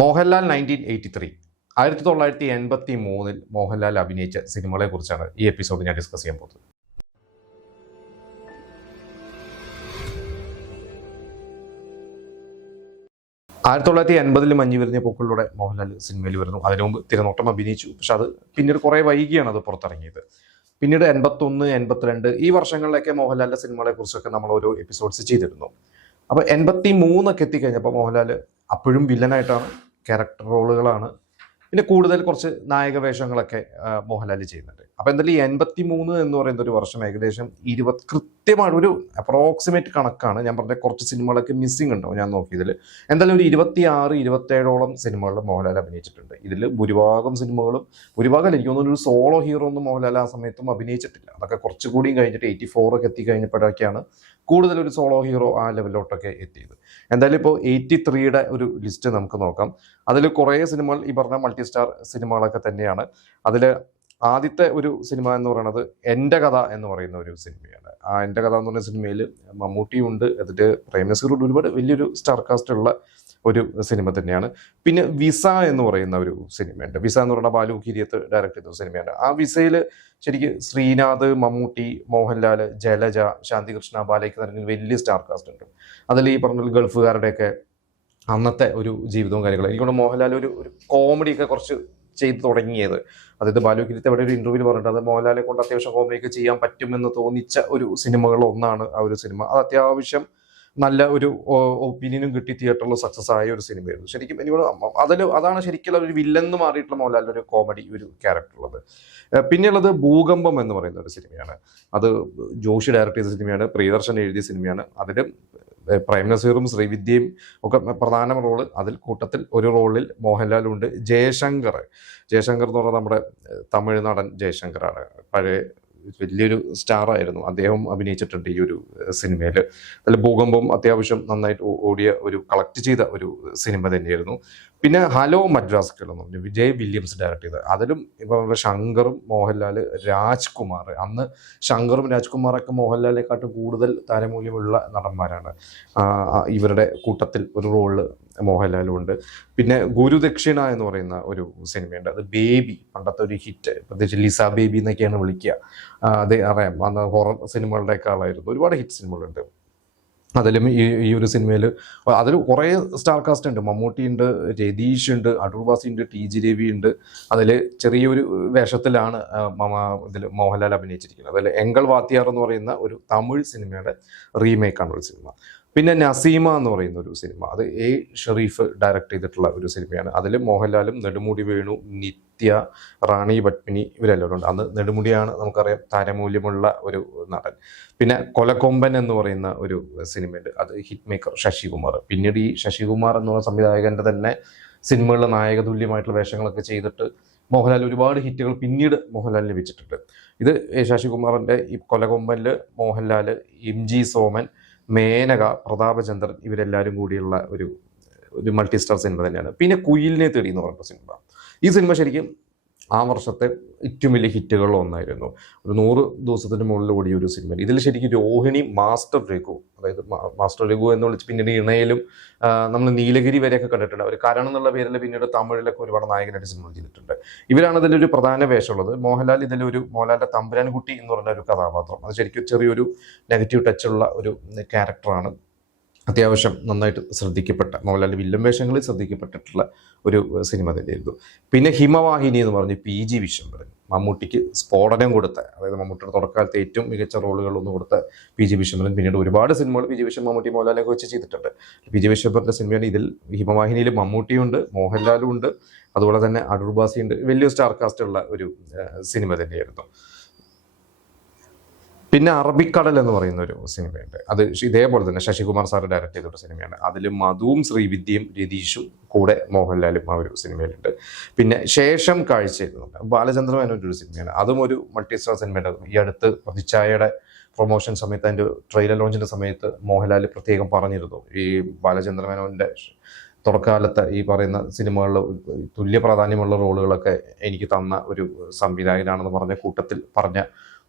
മോഹൻലാൽ 1983 1983 മോഹൻലാൽ അഭിനയിച്ച സിനിമകളെ കുറിച്ചാണ് ഈ എപ്പിസോഡ് ഞാൻ ഡിസ്കസ് ചെയ്യാൻ പോകുന്നത്. 1980 മഞ്ഞു വിരിഞ്ഞ പൂക്കളിലൂടെ മോഹൻലാൽ സിനിമയിൽ വരുന്നു. അതിനു മുമ്പ് തിരനോട്ടം അഭിനയിച്ചു. പക്ഷെ അത് പിന്നീട് കുറെ വൈകിയാണ് അത് പുറത്തിറങ്ങിയത്. പിന്നീട് 81, 82 ഈ വർഷങ്ങളിലൊക്കെ മോഹൻലാലിന്റെ സിനിമകളെ കുറിച്ചൊക്കെ നമ്മൾ ഓരോ എപ്പിസോഡ്സ് ചെയ്തിരുന്നു. അപ്പൊ 83 എത്തിക്കഴിഞ്ഞപ്പോൾ മോഹൻലാൽ അപ്പോഴും വില്ലനായിട്ടാണ്, ക്യാരക്ടർ റോളുകളാണ്, പിന്നെ കൂടുതൽ കുറച്ച് നായക വേഷങ്ങളൊക്കെ മോഹൻലാൽ ചെയ്യുന്നുണ്ട്. അപ്പൊ എന്തായാലും ഈ 83 എന്ന് പറയുന്ന ഒരു വർഷം ഏകദേശം 20 കൃത്യമായിട്ട് ഒരു അപ്രോക്സിമേറ്റ് കണക്കാണ് ഞാൻ പറഞ്ഞ. കുറച്ച് സിനിമകളൊക്കെ മിസ്സിംഗ് ഉണ്ടാവും ഞാൻ നോക്കിയതിൽ. എന്തായാലും ഒരു 26, 27ഓളം സിനിമകളിൽ മോഹൻലാൽ അഭിനയിച്ചിട്ടുണ്ട്. ഇതിൽ ഭൂരിഭാഗം സിനിമകളും, ഭൂരിഭാഗം എനിക്ക് തോന്നുന്നു ഒരു സോളോ ഹീറോ ഒന്നും മോഹൻലാൽ ആ സമയത്തും അഭിനയിച്ചിട്ടില്ല. അതൊക്കെ കുറച്ചുകൂടിയും കഴിഞ്ഞിട്ട് 84 ഒക്കെ എത്തിക്കഴിഞ്ഞപ്പോഴൊക്കെയാണ് കൂടുതൽ ഒരു സോളോ ഹീറോ ആ ലെവലിലോട്ടൊക്കെ എത്തിയത്. എന്തായാലും ഇപ്പോൾ 83യുടെ ഒരു ലിസ്റ്റ് നമുക്ക് നോക്കാം. അതിൽ കുറേ സിനിമകൾ ഈ പറഞ്ഞ മൾട്ടി സ്റ്റാർ സിനിമകളൊക്കെ തന്നെയാണ്. അതിൽ ആദ്യത്തെ ഒരു സിനിമ എന്ന് പറയുന്നത് എൻ്റെ കഥ എന്ന് പറയുന്ന ഒരു സിനിമയാണ്. ആ എൻ്റെ കഥ എന്ന് പറയുന്ന സിനിമയിൽ മമ്മൂട്ടിയുണ്ട്, എന്നിട്ട് പ്രേംനസീറുണ്ട്, ഒരുപാട് വലിയൊരു സ്റ്റാർ കാസ്റ്റ് ഉള്ള ഒരു സിനിമ തന്നെയാണ്. പിന്നെ വിസ എന്ന് പറയുന്ന ഒരു സിനിമയുണ്ട്. വിസ എന്ന് പറയുന്ന ബാലു കിരിയത്ത് ഡയറക്ട് ചെയ്ത സിനിമയാണ്. ആ വിസയിൽ ശരിക്കും ശ്രീനാഥ്, മമ്മൂട്ടി, മോഹൻലാൽ, ജലജ, ശാന്തികൃഷ്ണ, ബാലയ്ക്ക് വലിയ സ്റ്റാർ കാസ്റ്റ് ഉണ്ട്. അതിൽ ഈ പറഞ്ഞ ഗൾഫുകാരുടെയൊക്കെ അന്നത്തെ ഒരു ജീവിതവും കാര്യങ്ങളും. എനിക്കൊണ്ട് മോഹൻലാൽ ഒരു കോമഡിയൊക്കെ കുറച്ച് ചെയ്ത് തുടങ്ങിയത്, അതായത് ബാലു കിരിയത്ത് അവിടെ ഒരു ഇന്റർവ്യൂവിൽ പറഞ്ഞിട്ട് അത് മോഹൻലാലെ കൊണ്ട് അത്യാവശ്യം കോമഡിയൊക്കെ ചെയ്യാൻ പറ്റുമെന്ന് തോന്നിച്ച ഒരു സിനിമകളിൽ ഒന്നാണ് ആ ഒരു സിനിമ. അത് അത്യാവശ്യം നല്ല ഒരു ഒപ്പീനിയനും കിട്ടി, തിയേറ്ററിൽ സക്സസ് ആയ ഒരു സിനിമയായിരുന്നു. ശരിക്കും എനിക്കോട് അതാണ് ശരിക്കും ഒരു വില്ലെന്ന് മാറിയിട്ടുള്ള മോഹൻലാലിന്റെ ഒരു കോമഡി ഒരു ക്യാരക്ടർ ഉള്ളത്. പിന്നെയുള്ളത് ഭൂകമ്പം എന്ന് പറയുന്ന ഒരു സിനിമയാണ്. അത് ജോഷി ഡയറക്ട് ചെയ്ത സിനിമയാണ്, പ്രിയദർശൻ എഴുതിയ സിനിമയാണ്. അതിൽ പ്രേംനസീറും ശ്രീവിദ്യയും ഒക്കെ പ്രധാന റോള്. അതിൽ കൂട്ടത്തിൽ ഒരു റോളിൽ മോഹൻലാലും ഉണ്ട്. ജയശങ്കർ എന്ന് പറഞ്ഞാൽ നമ്മുടെ തമിഴ് നടൻ ജയശങ്കറാണ്. പഴയ വലിയൊരു സ്റ്റാർ ആയിരുന്നു. അദ്ദേഹം അഭിനയിച്ചിട്ടുണ്ട് ഈ ഒരു സിനിമയിൽ. അതിൽ ഭൂകമ്പം അത്യാവശ്യം നന്നായിട്ട് ഓടിയ ഒരു കളക്ട് ചെയ്ത ഒരു സിനിമ തന്നെയായിരുന്നു. പിന്നെ ഹലോ മദ്രാസ്കൾ എന്ന് പറഞ്ഞു വിജയ് വില്യംസ് ഡയറക്ട് ചെയ്തത്. അതിലും ഇപ്പം ശങ്കറും മോഹൻലാൽ, രാജ്കുമാർ, അന്ന് ശങ്കറും രാജ്കുമാറൊക്കെ മോഹൻലാലിനെക്കാട്ടും കൂടുതൽ താരമൂല്യമുള്ള നടന്മാരാണ്. ഇവരുടെ കൂട്ടത്തിൽ ഒരു റോള് മോഹൻലാലും ഉണ്ട്. പിന്നെ ഗുരുദക്ഷിണ എന്ന് പറയുന്ന ഒരു സിനിമയുണ്ട്. അത് ബേബി, പണ്ടത്തെ ഒരു ഹിറ്റ്, പ്രത്യേകിച്ച് ലിസ ബേബി എന്നൊക്കെയാണ് വിളിക്കുക. അത് അറിയാം, അന്ന് ഹൊറർ സിനിമകളുടെയൊക്കെ ആളായിരുന്നു. ഒരുപാട് ഹിറ്റ് സിനിമകളുണ്ട്. അതിലും ഈ ഒരു സിനിമയിൽ അതിൽ കുറേ സ്റ്റാർ കാസ്റ്റ് ഉണ്ട്. മമ്മൂട്ടി ഉണ്ട്, രതീഷ് ഉണ്ട്, അടൂർ ബാസി ഉണ്ട്, ടി ജി രവി ഉണ്ട്. അതിൽ ചെറിയൊരു വേഷത്തിലാണ് ഇതിൽ മോഹൻലാൽ അഭിനയിച്ചിരിക്കുന്നത്. അതിൽ എങ്കൽ വാത്തിയാർ എന്ന് പറയുന്ന ഒരു തമിഴ് സിനിമയുടെ റീമേക്കാണ് ഒരു സിനിമ. പിന്നെ നസീമ എന്ന് പറയുന്ന ഒരു സിനിമ, അത് എ ഷെറീഫ് ഡയറക്ട് ചെയ്തിട്ടുള്ള ഒരു സിനിമയാണ്. അതിൽ മോഹൻലാലും നെടുമുടി വേണു, നിത്യ, റാണി പത്മിനി ഇവരെല്ലാവരും ഉണ്ട്. അന്ന് നെടുമുടിയാണ് നമുക്കറിയാം താരമൂല്യമുള്ള ഒരു നടൻ. പിന്നെ കൊലക്കൊമ്പൻ എന്ന് പറയുന്ന ഒരു സിനിമയുണ്ട്. അത് ഹിറ്റ് മേക്കർ ശശികുമാർ. പിന്നീട് ഈ ശശികുമാർ എന്ന സംവിധായകന്റെ തന്നെ സിനിമകളിലെ നായകതുല്യമായിട്ടുള്ള വേഷങ്ങളൊക്കെ ചെയ്തിട്ട് മോഹൻലാൽ ഒരുപാട് ഹിറ്റുകൾ പിന്നീട് മോഹൻലാലിന് ലഭിച്ചിട്ടുണ്ട്. ഇത് ശശികുമാറിന്റെ ഈ കൊലകൊമ്പനിൽ മോഹൻലാൽ, MG സോമൻ, മേനക, പ്രതാപചന്ദ്രൻ ഇവരെല്ലാവരും കൂടിയുള്ള ഒരു മൾട്ടി സ്റ്റാർ സിനിമ തന്നെയാണ്. പിന്നെ കുയിലിനെ തേടി എന്ന് പറയുന്ന സിനിമ. ഈ സിനിമ ശരിക്കും ആ വർഷത്തെ ഏറ്റവും വലിയ ഹിറ്റുകളിൽ ഒന്നായിരുന്നു. ഒരു 100 ദിവസത്തിന് മുകളിൽ ഓടിയ ഒരു സിനിമ. ഇതിൽ ശരിക്കും രോഹിണി, മാസ്റ്റർ രഘു, അതായത് മാസ്റ്റർ രഘു എന്ന് വിളിച്ച് പിന്നീട് ഇണയിലും നമ്മൾ നീലഗിരി വരെയൊക്കെ കണ്ടിട്ടുണ്ട്. ഒരു കാരണം എന്നുള്ള പേരിൽ പിന്നീട് തമിഴിലൊക്കെ ഒരുപാട് നായകനായിട്ട് സിനിമ ചെയ്തിട്ടുണ്ട്. ഇവരാണ് ഇതിലൊരു പ്രധാന വേഷമുള്ളത്. മോഹൻലാൽ ഇതിലൊരു മോഹൻലാലിന്റെ തമ്പുരാൻകുട്ടി എന്ന് പറഞ്ഞ ഒരു കഥാപാത്രം. അത് ശരിക്കും ചെറിയൊരു നെഗറ്റീവ് ടച്ചുള്ള ഒരു ക്യാരക്ടറാണ്. അത്യാവശ്യം നന്നായിട്ട് ശ്രദ്ധിക്കപ്പെട്ട, മോഹൻലാലിന്റെ വില്ലൻ വേഷങ്ങളിൽ ശ്രദ്ധിക്കപ്പെട്ടിട്ടുള്ള ഒരു സിനിമ തന്നെയായിരുന്നു. പിന്നെ ഹിമവാഹിനി എന്ന് പറഞ്ഞ് PG വിശ്വംഭരൻ, മമ്മൂട്ടിക്ക് സ്ഫോടനം കൊടുത്ത, അതായത് മമ്മൂട്ടിയുടെ തുടക്കകാലത്ത് ഏറ്റവും മികച്ച റോളുകളൊന്നും കൊടുത്ത PG വിശ്വംഭരൻ. പിന്നീട് ഒരുപാട് സിനിമകൾ PG വിശ്വം മമ്മൂട്ടി മോഹൻലാലിനെ വെച്ച് ചെയ്തിട്ടുണ്ട്. PG വിശ്വംഭരന്റെ സിനിമയാണ്. ഇതിൽ ഹിമവാഹിനിയിൽ മമ്മൂട്ടിയുണ്ട്, മോഹൻലാലും ഉണ്ട്, അതുപോലെ തന്നെ അടൂർ ബാസി ഉണ്ട്. വലിയ സ്റ്റാർ കാസ്റ്റ് ഉള്ള ഒരു സിനിമ തന്നെയായിരുന്നു. പിന്നെ അറബിക്കടൽ എന്ന് പറയുന്ന ഒരു സിനിമയുണ്ട്. അത് ഇതേപോലെ തന്നെ ശശികുമാർ സാർ ഡയറക്ട് ചെയ്തൊരു സിനിമയാണ്. അതിൽ മധുവും ശ്രീവിദ്യയും രതീഷും കൂടെ മോഹൻലാലും ആ ഒരു സിനിമയിലുണ്ട്. പിന്നെ ശേഷം കാഴ്ചയിലുണ്ട് ബാലചന്ദ്രൻ മേനോന്റെ ഒരു സിനിമയാണ്. അതും ഒരു മൾട്ടി സ്റ്റാർ സിനിമയുടെ. ഈ അടുത്ത് പ്രതിച്ഛായയുടെ പ്രൊമോഷൻ സമയത്ത്, അതിൻ്റെ ട്രെയിലർ ലോഞ്ചിന്റെ സമയത്ത് മോഹൻലാൽ പ്രത്യേകം പറഞ്ഞിരുന്നു, ഈ ബാലചന്ദ്രൻ മേനോന്റെ തുടക്കകാലത്ത് ഈ പറയുന്ന സിനിമകളിൽ തുല്യ പ്രാധാന്യമുള്ള റോളുകളൊക്കെ എനിക്ക് തന്ന ഒരു സംവിധായകനാണെന്ന് പറഞ്ഞ കൂട്ടത്തിൽ പറഞ്ഞ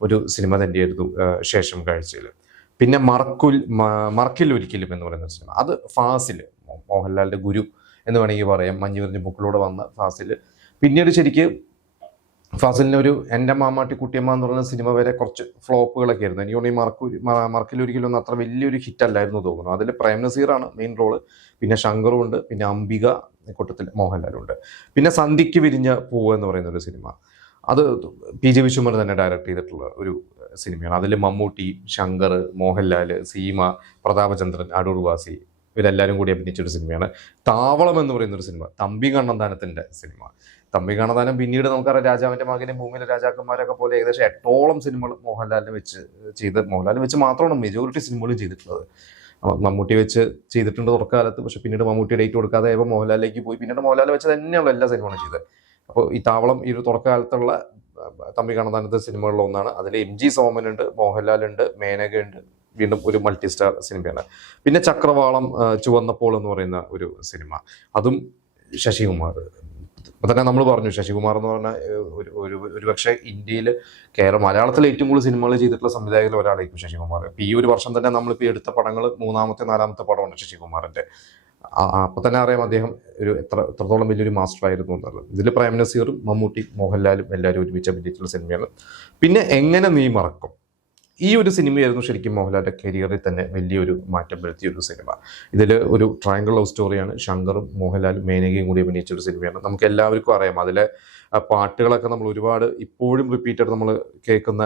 ഒരു സിനിമ തന്നെയായിരുന്നു ശേഷം കാഴ്ചയിൽ. പിന്നെ മറക്കിൽ ഒരിക്കലും എന്ന് പറയുന്ന സിനിമ, അത് ഫാസിൽ മോഹൻലാലിന്റെ ഗുരു എന്ന് വേണമെങ്കിൽ പറയാം. മഞ്ഞ് വിരിഞ്ഞ പൂക്കളിലൂടെ വന്ന ഫാസിൽ പിന്നീട് ശരിക്ക് ഫാസിലിന് ഒരു എൻ്റെ മാമാട്ടി കുട്ടിയമ്മ എന്ന് പറയുന്ന സിനിമ വരെ കുറച്ച് ഫ്ലോപ്പുകളൊക്കെ ആയിരുന്നു. എനിക്ക് തോന്നുന്നു ഈ മറക്കിലൊരിക്കലൊന്നും അത്ര വലിയൊരു ഹിറ്റ് അല്ലായിരുന്നു തോന്നുന്നു. അതിൽ പ്രേം നസീറാണ് മെയിൻ റോള്, പിന്നെ ശങ്കറും ഉണ്ട്, പിന്നെ അംബിക കൂട്ടത്തിൽ മോഹൻലാലും ഉണ്ട്. പിന്നെ സന്ധ്യയ്ക്ക് വിരിഞ്ഞ പൂവ് എന്ന് പറയുന്ന ഒരു സിനിമ, അത് PJ വിശ്വനാഥൻ തന്നെ ഡയറക്റ്റ് ചെയ്തിട്ടുള്ള ഒരു സിനിമയാണ്. അതിൽ മമ്മൂട്ടി, ശങ്കർ, മോഹൻലാൽ, സീമ, പ്രതാപചന്ദ്രൻ, അടൂർ വാസി ഇവരെല്ലാവരും കൂടി അഭിനയിച്ചൊരു സിനിമയാണ് താവളം എന്ന് പറയുന്നൊരു സിനിമ. തമ്പി കണ്ണന്താനത്തിൻ്റെ സിനിമ. തമ്പി കണ്ണന്താനം പിന്നീട് നമുക്കറിയാം രാജാവിൻ്റെ മകനും ഭൂമിയിലെ രാജാക്കന്മാരൊക്കെ പോലെ ഏകദേശം 8ഓളം സിനിമകൾ മോഹൻലാലിനെ വെച്ച് മാത്രമാണ് മെജോറിറ്റി സിനിമകളും ചെയ്തിട്ടുള്ളത്. മമ്മൂട്ടി വെച്ച് ചെയ്തിട്ടുണ്ട് തുടക്കകാലത്ത്, പക്ഷെ പിന്നീട് മമ്മൂട്ടി ഡേറ്റ് കൊടുക്കാതെ ആയപ്പോൾ മോഹൻലാലിലേക്ക് പോയി. പിന്നീട് മോഹൻലാൽ വെച്ച് തന്നെയുള്ള എല്ലാ സിനിമകളും ചെയ്തത്. അപ്പോൾ ഈ താവളം ഈ ഒരു തുടക്കകാലത്തുള്ള തമ്പി കണ്ണന്താനത്തെ സിനിമകളിലൊന്നാണ്. അതിൽ MG സോമനുണ്ട്, മോഹൻലാലുണ്ട്, മേനകയുണ്ട്. വീണ്ടും ഒരു മൾട്ടി സ്റ്റാർ സിനിമയാണ്. പിന്നെ ചക്രവാളം ചുവന്നപ്പോൾ എന്ന് പറയുന്ന ഒരു സിനിമ, അതും ശശികുമാർ. അപ്പൊ തന്നെ നമ്മൾ പറഞ്ഞു ശശികുമാർ എന്ന് പറഞ്ഞ ഒരുപക്ഷെ ഇന്ത്യയിൽ മലയാളത്തിൽ ഏറ്റവും കൂടുതൽ സിനിമകൾ ചെയ്തിട്ടുള്ള സംവിധായകരിൽ ഒരാളായിരിക്കും ശശികുമാർ. ഇപ്പൊ ഈ ഒരു വർഷം തന്നെ നമ്മളിപ്പോൾ എടുത്ത പടങ്ങൾ 3-ാമത്തെ 4-ാമത്തെ പടമാണ് ശശികുമാറിന്റെ. അപ്പൊ തന്നെ അറിയാം അദ്ദേഹം എത്രത്തോളം വലിയൊരു മാസ്റ്റർ ആയിരുന്നു എന്നുള്ളത്. ഇതിൽ പ്രേം നസീറും മമ്മൂട്ടി, മോഹൻലാലും എല്ലാവരും ഒരുമിച്ച് അഭിനയിച്ചുള്ള സിനിമയാണ്. പിന്നെ എങ്ങനെ നീ മറക്കും, ഈ ഒരു സിനിമയായിരുന്നു ശരിക്കും മോഹൻലാലിന്റെ കരിയറിൽ തന്നെ വലിയൊരു മാറ്റം വരുത്തിയ ഒരു സിനിമ. ഇതിൽ ഒരു ട്രയാങ്കിൾ ലവ് സ്റ്റോറിയാണ്. ശങ്കറും മോഹൻലാലും മേനകയും കൂടി അഭിനയിച്ച ഒരു സിനിമയാണ്. നമുക്ക് എല്ലാവർക്കും അറിയാം അതിലെ പാട്ടുകളൊക്കെ നമ്മൾ ഒരുപാട് ഇപ്പോഴും റിപ്പീറ്റഡ് നമ്മൾ കേൾക്കുന്ന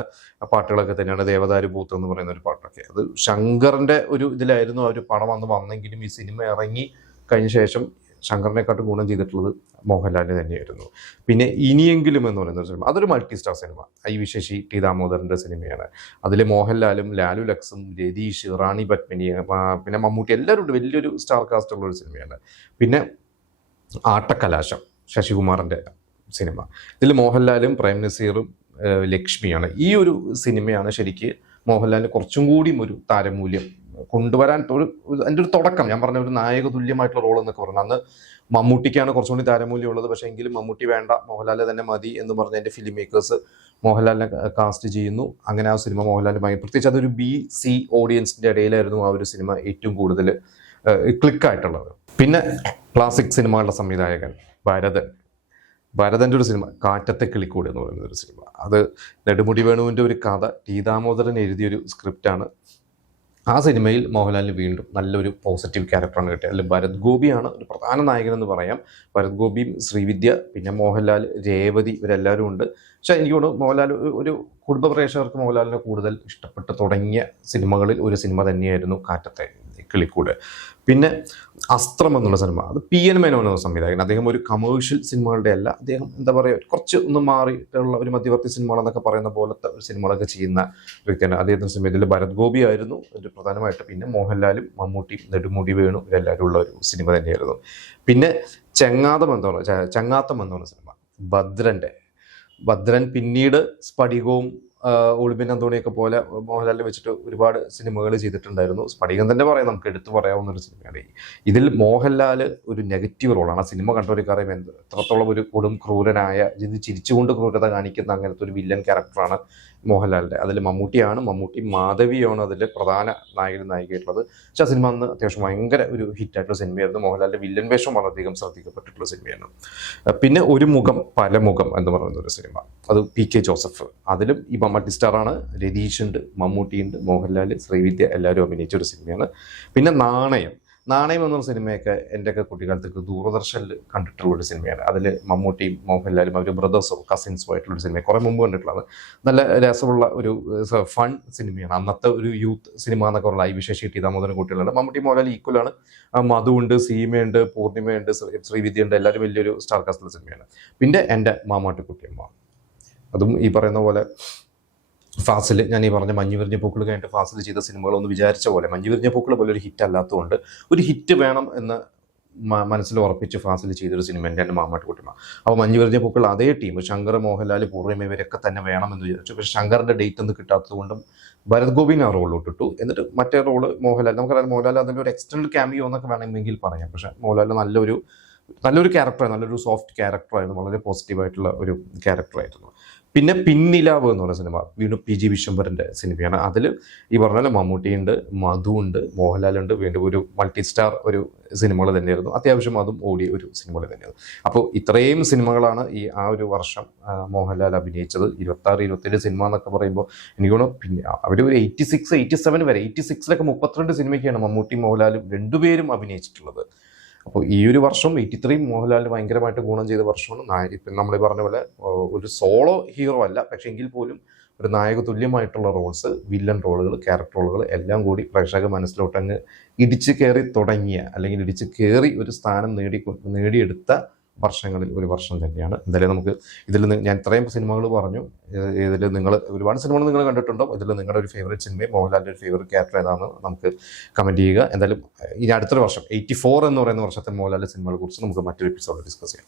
പാട്ടുകളൊക്കെ തന്നെയാണ്. ദേവദാരു പൂത്ത് എന്ന് പറയുന്ന ഒരു പാട്ടൊക്കെ, അത് ശങ്കറിന്റെ ഒരു ഇതിലായിരുന്നു ആ ഒരു പടം വന്നെങ്കിലും ഈ സിനിമ ഇറങ്ങി കഴിഞ്ഞ ശേഷം ശങ്കറിനെക്കാട്ടും ഗുണം ചെയ്തിട്ടുള്ളത് മോഹൻലാലിന് തന്നെയായിരുന്നു. പിന്നെ ഇനിയെങ്കിലും എന്ന് പറയുന്ന ഒരു സിനിമ, അതൊരു multi star cinema. IV Sasi, T ദാമോദരൻ്റെ സിനിമയാണ്. അതിൽ മോഹൻലാലും ലാലു ലക്സും രതീഷ്, റാണി പത്മിനി, പിന്നെ മമ്മൂട്ടി എല്ലാവരും ഉണ്ട്. വലിയൊരു സ്റ്റാർ കാസ്റ്റ് ഉള്ള ഒരു സിനിമയാണ്. പിന്നെ ആട്ടക്കലാശം, ശശികുമാറിൻ്റെ സിനിമ. ഇതിൽ മോഹൻലാലും പ്രേം നസീറും ലക്ഷ്മിയാണ്. ഈ ഒരു സിനിമയാണ് ശരിക്ക് മോഹൻലാലിന് കുറച്ചും കൂടിയും ഒരു താരമൂല്യം കൊണ്ടുവരാൻ അതിൻ്റെ ഒരു തുടക്കം. ഞാൻ പറഞ്ഞ ഒരു നായക തുല്യമായിട്ടുള്ള റോൾ എന്നൊക്കെ പറഞ്ഞു. അന്ന് മമ്മൂട്ടിക്കാണ് കുറച്ചുകൂടി താരമൂല്യം ഉള്ളത്, പക്ഷേ എങ്കിലും മമ്മൂട്ടി വേണ്ട, മോഹൻലാൽ തന്നെ മതി എന്ന് പറഞ്ഞ എൻ്റെ ഫിലിം മേക്കേഴ്സ് മോഹൻലാലിനെ കാസ്റ്റ് ചെയ്യുന്നു. അങ്ങനെ ആ സിനിമ മോഹൻലാലിന് പ്രത്യേകിച്ച് അതൊരു BC ഓഡിയൻസിൻ്റെ ഇടയിലായിരുന്നു ആ ഒരു സിനിമ ഏറ്റവും കൂടുതൽ ക്ലിക്കായിട്ടുള്ളത്. പിന്നെ ക്ലാസിക് സിനിമകളുടെ സംവിധായകൻ ഭരതൻ്റെ ഒരു സിനിമ കാറ്റത്തെ കിളിക്കൂട് എന്ന് പറയുന്ന ഒരു സിനിമ. അത് നെടുമുടി വേണുവിൻ്റെ ഒരു കഥ T ദാമോദരൻ എഴുതിയൊരു സ്ക്രിപ്റ്റാണ്. ആ സിനിമയിൽ മോഹൻലാലിന് വീണ്ടും നല്ലൊരു പോസിറ്റീവ് ക്യാരക്ടറാണ് കിട്ടിയത്. അതിൽ ഭരത് ഗോപിയാണ് ഒരു പ്രധാന നായകനെന്ന് പറയാം. ഭരത് ഗോപിയും, ശ്രീവിദ്യ, പിന്നെ മോഹൻലാൽ, രേവതി ഇവരെല്ലാവരും ഉണ്ട്. പക്ഷേ എനിക്ക് തോന്നുന്നു മോഹൻലാൽ ഒരു കുടുംബ പ്രേക്ഷകർക്ക് മോഹൻലാലിനെ കൂടുതൽ ഇഷ്ടപ്പെട്ട് തുടങ്ങിയ സിനിമകളിൽ ഒരു സിനിമ തന്നെയായിരുന്നു കാറ്റത്തെ കിളിക്കൂട്. പിന്നെ അസ്ത്രം എന്നുള്ള സിനിമ, അത് PN മേനോൻ എന്ന സംവിധായകൻ. അദ്ദേഹം ഒരു കമേഴ്ഷ്യൽ സിനിമകളുടെ അല്ല, അദ്ദേഹം എന്താ പറയുക കുറച്ച് ഒന്ന് മാറിയിട്ടുള്ള ഒരു മധ്യവർത്തി സിനിമകളെന്നൊക്കെ പറയുന്ന പോലത്തെ ഒരു സിനിമകളൊക്കെ ചെയ്യുന്ന വ്യക്തിയാണ്. അദ്ദേഹത്തിൻ്റെ സിനിമ ഇതിൽ ഭരത് ഗോപി ആയിരുന്നു ഒരു പ്രധാനമായിട്ട്. പിന്നെ മോഹൻലാലും മമ്മൂട്ടിയും നെടുമുടി വേണു ഇവരെല്ലാവരും ഉള്ള ഒരു സിനിമ തന്നെയായിരുന്നു. പിന്നെ ചങ്ങാത്തം എന്നുള്ള സിനിമ, ഭദ്രൻ പിന്നീട് സ്ഫടികവും ഒളിമ്പിൻ അന്തോണിയൊക്കെ പോലെ മോഹൻലാലിനെ വെച്ചിട്ട് ഒരുപാട് സിനിമകൾ ചെയ്തിട്ടുണ്ടായിരുന്നു. സ്ഫടികം തന്നെ പറയാം, നമുക്ക് എടുത്തു പറയാവുന്ന ഒരു സിനിമയാണ്. ഇതിൽ മോഹൻലാൽ ഒരു നെഗറ്റീവ് റോളാണ്. ആ സിനിമ കണ്ടവർക്കറിയാം എത്രത്തോളം ഒരു കൊടും ക്രൂരനായ, ഇത് ചിരിച്ചുകൊണ്ട് ക്രൂരത കാണിക്കുന്ന അങ്ങനത്തെ ഒരു വില്ലൻ ക്യാരക്ടറാണ് മോഹൻലാലിൻ്റെ. അതിൽ മമ്മൂട്ടി മാധവിയാണ് അതിൽ പ്രധാന നായികയായിട്ടുള്ളത്. പക്ഷെ ആ സിനിമ അന്ന് അത്യാവശ്യം ഭയങ്കര ഒരു ഹിറ്റായിട്ടുള്ള സിനിമയായിരുന്നു. മോഹൻലാലിൻ്റെ വില്ലൻ വേഷം വളരെയധികം ശ്രദ്ധിക്കപ്പെട്ടിട്ടുള്ള സിനിമയാണ്. പിന്നെ ഒരു മുഖം പല മുഖം എന്ന് പറയുന്ന ഒരു സിനിമ, അത് PK ജോസഫ്. അതിലും ഈ മൾട്ടി സ്റ്റാറാണ്. രതീഷ് ഉണ്ട്, മമ്മൂട്ടി ഉണ്ട്, മോഹൻലാൽ, ശ്രീവിദ്യ എല്ലാവരും അഭിനയിച്ച ഒരു സിനിമയാണ്. പിന്നെ നാണയം എന്നൊരു സിനിമയൊക്കെ എൻ്റെയൊക്കെ കുട്ടിക്കാലത്തേക്ക് ദൂരദർശനിൽ കണ്ടിട്ടുള്ള ഒരു സിനിമയാണ്. അതിൽ മമ്മൂട്ടിയും മോഹൻലാലും അവർ ബ്രദേഴ്സോ കസിൻസോ ആയിട്ടുള്ളൊരു സിനിമ, കുറേ മുമ്പ് കണ്ടിട്ടുള്ളത്. നല്ല രസമുള്ള ഒരു ഫൺ സിനിമയാണ്. അന്നത്തെ ഒരു യൂത്ത് സിനിമ എന്നൊക്കെ പറഞ്ഞാൽ IV ശശി, T ദാമോദരൻ കുട്ടികളുണ്ട്. മമ്മൂട്ടി മോഹൻലാൽ ഈക്വലാണ്. മധുവുണ്ട്, സീമയുണ്ട്, പൂർണിമയുണ്ട്, ശ്രീവിദ്യ ഉണ്ട്, എല്ലാവരും വലിയൊരു സ്റ്റാർ കാസ്റ്റുള്ള സിനിമയാണ്. പിന്നെ എൻ്റെ മാമാട്ടി കുട്ടിയമ്മ, അതും ഈ പറയുന്ന പോലെ ഫാസിൽ, ഞാൻ ഈ പറഞ്ഞ മഞ്ഞ് വിരിഞ്ഞ പൂക്കൾ കഴിഞ്ഞിട്ട് ഫാസിൽ ചെയ്ത സിനിമകളൊന്ന് വിചാരിച്ച പോലെ മഞ്ഞ് വിരിഞ്ഞ പൂക്കൾ പോലെ ഒരു ഹിറ്റ് അല്ലാത്തതുകൊണ്ട് ഒരു ഹിറ്റ് വേണം എന്ന് മനസ്സിൽ ഉറപ്പിച്ച് ഫാസിൽ ചെയ്തൊരു സിനിമ എൻ്റെ മാമാട്ടി കുട്ടിയമ്മ. അപ്പോൾ മഞ്ഞ് വിരിഞ്ഞ പൂക്കൾ അതേ ടീം ശങ്കർ, മോഹൻലാൽ, പൂർണിമ ഇവരൊക്കെ തന്നെ വേണമെന്ന് വിചാരിച്ചു. പക്ഷേ ശങ്കറിൻ്റെ ഡേറ്റ് ഒന്നും കിട്ടാത്തത് കൊണ്ടും ഭരത് ഗോപിനെ ആ റോൾ ഇട്ടിട്ടു. എന്നിട്ട് മറ്റേ റോള് മോഹൻലാൽ, നമുക്കറിയാം മോഹൻലാൽ അതിൻ്റെ ഒരു എക്സ്റ്റൻഡ് ക്യാമിയോ എന്നൊക്കെ വേണമെങ്കിൽ പറയാം. പക്ഷേ മോഹൻലാൽ നല്ലൊരു ക്യാരക്ടറായിരുന്നു, നല്ലൊരു സോഫ്റ്റ് ക്യാരക്ടറായിരുന്നു, വളരെ പോസിറ്റീവായിട്ടുള്ള ഒരു ക്യാരക്ടറായിരുന്നു. പിന്നെ പിന്നിലാവ് എന്ന് പറയുന്ന സിനിമ വീണ്ടും PG വിശ്വംഭരൻ്റെ സിനിമയാണ്. അതിൽ ഈ പറഞ്ഞ പോലെ മമ്മൂട്ടിയുണ്ട്, മധു ഉണ്ട്, മോഹൻലാലുണ്ട്, വീണ്ടും ഒരു മൾട്ടി സ്റ്റാർ ഒരു സിനിമകൾ തന്നെയായിരുന്നു. അത്യാവശ്യം അതും ഓടിയ ഒരു സിനിമകൾ തന്നെയായിരുന്നു. അപ്പോൾ ഇത്രയും സിനിമകളാണ് ആ ഒരു വർഷം മോഹൻലാൽ അഭിനയിച്ചത്. 26, 27 സിനിമ എന്നൊക്കെ പറയുമ്പോൾ എനിക്ക് തോന്നുന്നു പിന്നെ അവർ ഒരു 86, 87 വരെ 86 32 സിനിമയ്ക്കാണ് മമ്മൂട്ടി മോഹൻലാലും രണ്ടുപേരും അഭിനയിച്ചിട്ടുള്ളത്. അപ്പോൾ ഈ ഒരു വർഷം 83 മോഹൻലാലിന് ഭയങ്കരമായിട്ട് ഗുണം ചെയ്ത വർഷമാണ്. ഇപ്പം നമ്മൾ പറഞ്ഞ പോലെ ഒരു സോളോ ഹീറോ അല്ല, പക്ഷേ എങ്കിൽ പോലും ഒരു നായക തുല്യമായിട്ടുള്ള റോൾസ്, വില്ലൻ റോളുകൾ, ക്യാരക്ടർ റോളുകൾ എല്ലാം കൂടി പ്രേക്ഷക മനസ്സിലോട്ടങ്ങ് ഇടിച്ച് കയറി തുടങ്ങിയ, അല്ലെങ്കിൽ ഇടിച്ച് കയറി ഒരു സ്ഥാനം നേടിയെടുത്ത വർഷങ്ങളിൽ ഒരു വർഷം തന്നെയാണ്. എന്തായാലും നമുക്ക് ഞാൻ ഇത്രയും സിനിമകൾ പറഞ്ഞു. ഇതിൽ നിങ്ങൾ ഒരുപാട് സിനിമകൾ നിങ്ങൾ കണ്ടിട്ടുണ്ടോ? ഇതിൽ നിങ്ങളുടെ ഒരു ഫേവറേറ്റ് സിനിമയും മോഹൻലാലിൻ്റെ ഒരു ഫേവറേറ്റ് ക്യാരക്ടർ ഏതാണെന്ന് നമുക്ക് കമൻറ്റ് ചെയ്യുക. എന്തായാലും ഇനി അടുത്തൊരു വർഷം 84 എന്ന് പറയുന്ന വർഷത്തെ മോഹൻലാലിൻ്റെ സിനിമകളെ കുറിച്ച് നമുക്ക് മറ്റൊരു എപ്പിസോഡിൽ ഡിസ്കസ് ചെയ്യാം.